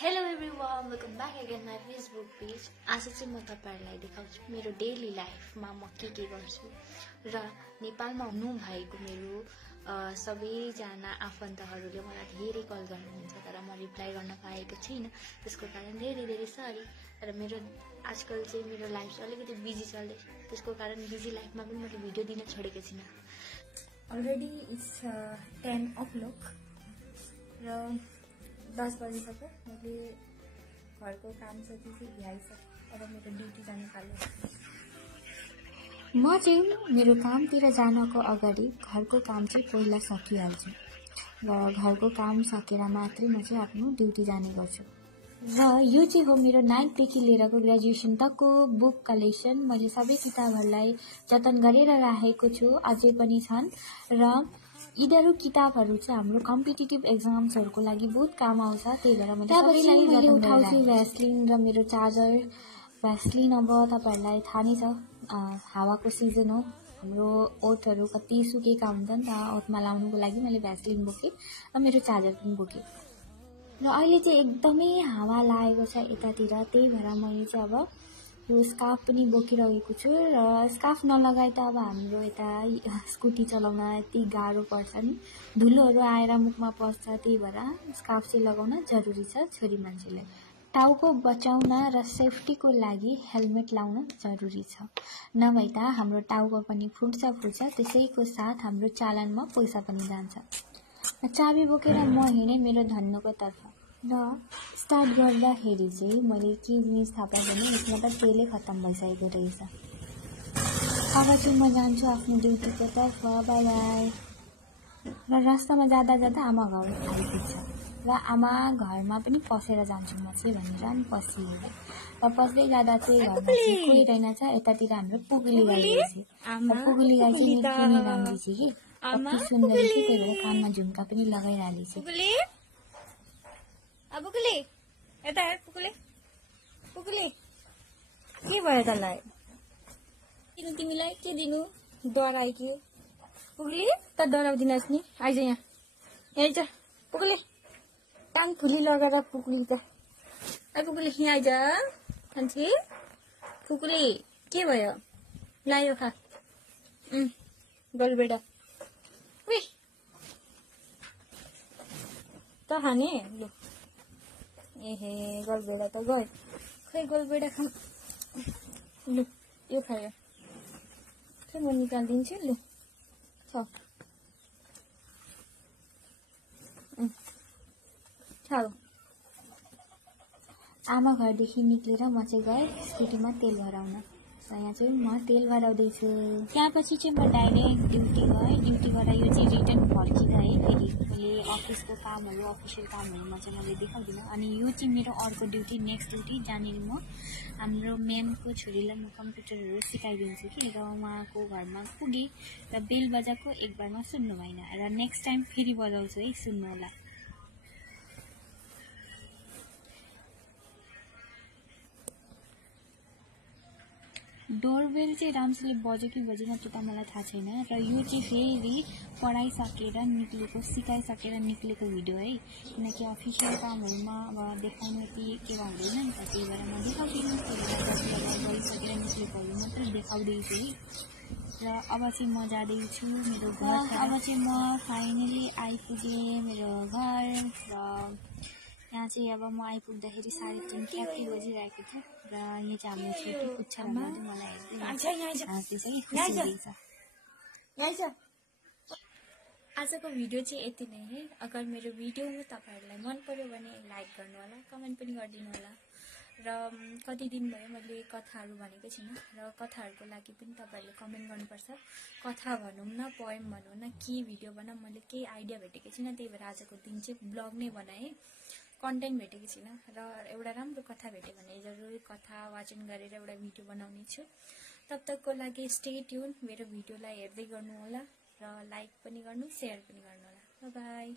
Hello everyone, welcome back again my Facebook page. आज चाहिँ म तपाईहरुलाई देखाउँछु मेरो डेली लाइफमा म के गर्छु र नेपालमा हुनु भएको मेरो सबैजना आफन्तहरूले मलाई धेरै कल गर्नुहुन्छ तर म रिप्लाई गर्न पाएको छैन। त्यसको कारण धेरै सरी। तर मेरो आजकल चाहिँ मेरो लाइफ चाहिँ अलिकति बिजी चल्दैछ। त्यसको कारण बिजी लाइफमा पनि मैले भिडियो दिन छोडेको छैन। अलरेडी इट्स 10 o'clock र 10 बजिसक्यो। मैले घरको काम सकेँ भ्याइसकेँ। अब मेरो ड्युटी जाने पालो। म चाहिँ मेरो कामतिर जानको अगाडि घरको काम चाहिँ पहिला सकिहाल्छु र घरको काम सकेर मात्रै म चाहिँ आफ्नो ड्युटी जाने गर्छु। र यो चाहिँ हो मेरो 9th देखि लिएरको ग्रेजुएसन तकको बुक कलेक्सन। मैले सबै किताबहरूलाई जतन गरेर राखेको छु, अझै पनि छन् र यिनीहरू किताबहरू चाहिँ हाम्रो कम्पिटिटिभ एक्जाम्सहरूको लागि बहुत काम आउँछ। त्यही भएर मैले उठाउँछु भ्यासलिन र मेरो चार्जर। भ्यासलिन अब तपाईहरुलाई थाहा नै छ, हावाको सिजन हो। हाम्रो ओठहरू कति सुकेका हुन्छन् त, ओठमा लाउनुको लागि मैले भ्यासलिन बोकेँ र मेरो चार्जर पनि बोकेँ। र अहिले चाहिँ एकदमै हावा लागेको छ यतातिर, त्यही भएर मैले चाहिँ अब यो स्कार्फ पनि बोकिरहेको छु। र स्कार्फ नलगाए त अब हाम्रो यता स्कुटी चलाउन यति गाह्रो पर्छ नि, धुलोहरू आएर मुखमा पर्छ। त्यही भएर स्कार्फ चाहिँ लगाउन जरुरी छ छोरी मान्छेले। टाउको बचाउन र सेफ्टीको लागि हेलमेट लाउन जरुरी छ, नभए त हाम्रो टाउको पनि फुट्छ। त्यसैको साथ हाम्रो चालानमा पैसा पनि जान्छ। चाबी बोकेर म हिँडेँ मेरो धन्नुको तर्फ र स्टार्ट गर्दाखेरि चाहिँ मैले के जिनिस थाहा पाएँ भने यसमा त तेलै खत्तम भइसकेको रहेछ। अब चाहिँ म जान्छु आफ्नो ड्युटीको तर्फ। By by. र रास्तामा जाँदा आमा घर आइपुग्छ र आमा घरमा पनि पसेर जान्छु म चाहिँ भनेर अनि पसिहालेँ। र पस्दै जाँदा चाहिँ घरमा चाहिँ कोही रहेनछ। यतातिर हाम्रो पुगुली गाई रहेछ। पुगुली गाई चाहिँ मेरो किनी राम्रो छ कि कति सुन्दर छ। त्यही भएर कानमा झुम्का पनि लगाइरहेछ। पुगुली यता हेर। पुगुली के भयो तँलाई? किन तिमीलाई के दिनु? डराइ के? पुगुली त डराउँदिनस् नि। आइज यहाँ, आइज पुगुली। कान फुली लगाएर पुगुली त। ए पुगुली यहाँ आइज। खान्छे पुगुली के भयो? लायो खा। गोलबेडा उही त खाने लु। एहे गोलबेडा त गयो। खै गोलबेडा खाम। लु यो खायो। खै म निकालिदिन्छु लु। छ खाऊ। आमा घरदेखि निक्लेर म चाहिँ गएँ स्कुटीमा तेल भराउन। यहाँ चाहिँ म तेल भराउँदैछु। त्यहाँपछि चाहिँ म डाइरेक्ट ड्युटी गएँ। ड्युटीबाट यो चाहिँ रिटर्न फर्किँदा है, फेरि मैले अफिसको कामहरू अफिसियल कामहरूमा चाहिँ मैले देखाउँदिनँ। अनि यो चाहिँ मेरो अर्को ड्युटी, नेक्स्ट ड्युटी, जहाँनिर म हाम्रो म्यामको छोरीलाई म कम्प्युटरहरू सिकाइदिन्छु कि। र उहाँको घरमा पुगेँ र बेल बजाएको एक बारमा सुन्नु भएन र नेक्स्ट टाइम फेरि बजाउँछु है, सुन्नु होला। डोरबेल चाहिँ राम्रोले बज्यो कि बजेन त्यो त मलाई थाहा छैन। र यो चाहिँ फेरि पढाइसकेर निक्लेको, सिकाइसकेर निक्लेको भिडियो है, किनकि अफिसियल कामहरूमा अब देखाउनु यति के हुँदैन नि त। त्यही भएर म देखाउँदिनँ। गरिसकेर निक्लेकोहरू मात्रै देखाउँदैछु है। र अब चाहिँ म जाँदैछु मेरो घर। अब चाहिँ म फाइनली आइपुगेँ मेरो घर। र यहाँ चाहिँ अब म आइपुग्दाखेरि 3:30 ठ्याक्कै बजिरहेको थियो। र यहाँ चाहिँ हाम्रो छोटी पुच्छरमा चाहिँ मलाई हेर्दै आजको भिडियो चाहिँ यति नै है। अगर मेरो भिडियो तपाईहरुलाई मन पर्यो भने लाइक गर्नु होला, कमेन्ट पनि गरिदिनु होला। र कति दिन भयो मैले कथाहरू भनेको छैन र कथाहरूको लागि पनि तपाईहरुले कमेन्ट गर्नुपर्छ। कथा भनौँ न, पोएम भनौँ न, के भिडियो बनाऊँ, मैले केही आइडिया भेटेको छैन। त्यही भएर आजको दिन चाहिँ ब्लग नै बनाएँ। कन्टेन्ट भेटेको छैन र एउटा राम्रो कथा भेट्यो भने जरुर कथा वाचन गरेर एउटा भिडियो बनाउने छु। तबतकको लागि स्टे ट्युन। मेरो भिडियोलाई हेर्दै गर्नु होला र लाइक पनि गर्नु, शेयर पनि गर्नु होला। By by.